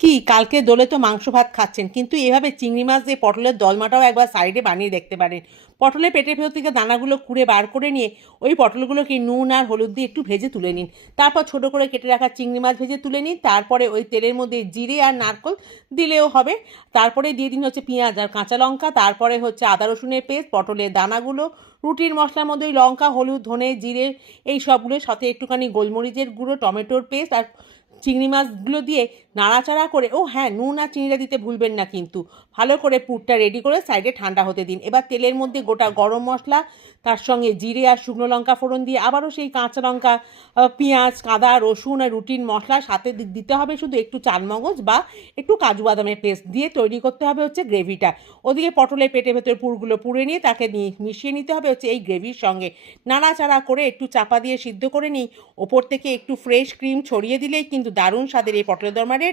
কি কালকে দোলে তো মাংস ভাত খাচ্ছেন, কিন্তু এভাবে চিংড়ি মাছ দিয়ে পটলের দলমাটাও একবার সাইডে বানিয়ে দেখতে পারেন। পটলের পেটের ভেতর থেকে দানাগুলো খুঁড়ে বার করে নিয়ে ওই পটলগুলোকে নুন আর হলুদ দিয়ে একটু ভেজে তুলে নিন। তারপর ছোট করে কেটে রাখা চিংড়ি মাছ ভেজে তুলে নিন। তারপরে ওই তেলের মধ্যে জিরে আর নারকেল দিলেও হবে। তারপরে দিয়ে দিন হচ্ছে পেঁয়াজ আর কাঁচা লঙ্কা, তারপরে হচ্ছে আদা রসুনের পেস্ট, পটলের দানাগুলো, রুটির মশলার মধ্যে ওই লঙ্কা, হলুদ, ধনে, জিরে এই সবগুলোর সাথে একটুখানি গোলমরিচের গুঁড়ো, টমেটোর পেস্ট আর চিংড়ি মাছগুলো দিয়ে নাড়াচাড়া করে, ও হ্যাঁ, নুন আর চিনিটা দিতে ভুলবেন না কিন্তু। ভালো করে পুরটা রেডি করে সাইডে ঠান্ডা হতে দিন। এবার তেলের মধ্যে গোটা গরম মশলা, তার সঙ্গে জিরে আর শুকনো লঙ্কা ফোড়ন দিয়ে আবারও সেই কাঁচা লঙ্কা, পেঁয়াজ, আদা, রসুন আর রুটিন মশলা, সাথে দিতে হবে শুধু একটু চালমগজ বা একটু কাজু বাদামের পেস্ট দিয়ে তৈরি করতে হবে হচ্ছে গ্রেভিটা। ওদিকে পটলের পেটের ভেতর পুরগুলো পুড়ে নিয়ে তাকে মিশিয়ে নিতে হবে হচ্ছে এই গ্রেভির সঙ্গে। নাড়াচাড়া করে একটু চাপা দিয়ে সিদ্ধ করে নিই। ওপর থেকে একটু ফ্রেশ ক্রিম ছড়িয়ে দিলেই কিন্তু দারুণ স্বাদের এই পটলের দরমা রেডি।